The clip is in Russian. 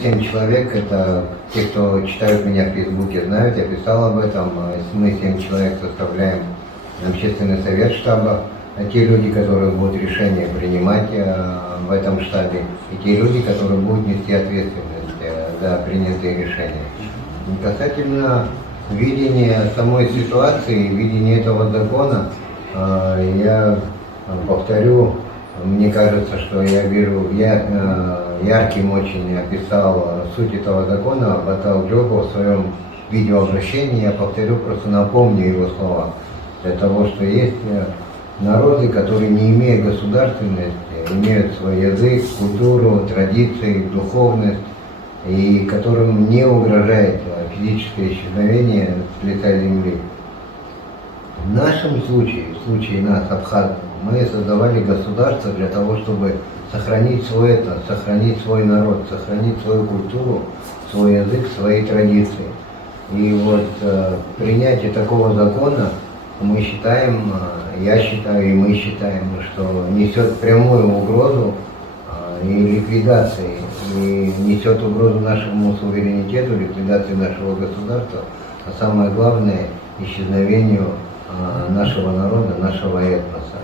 7 человек, это те, кто читают меня в Фейсбуке, знают, я писал об этом. Мы 7 человек составляем общественный совет штаба. Те люди, которые будут решения принимать в этом штабе, и те люди, которые будут нести ответственность за принятые решения. И касательно видения самой ситуации, видения этого закона, я повторю, мне кажется, что я ярким очень описал суть этого закона Батал Джогу в своем видеообращении. Я повторю, просто напомню его слова. Для того, что есть народы, которые, не имея государственности, имеют свой язык, культуру, традиции, духовность, и которым не угрожает физическое исчезновение с лица земли. В нашем случае, в случае нас, абхазов, мы создавали государство для того, чтобы сохранить свой этнос, сохранить свой народ, сохранить свою культуру, свой язык, свои традиции. И вот принятие такого закона, мы считаем, я считаю, и мы считаем, что несет прямую угрозу и ликвидации, и несет угрозу нашему суверенитету, ликвидации нашего государства, а самое главное, исчезновению нашего народа, нашего этноса.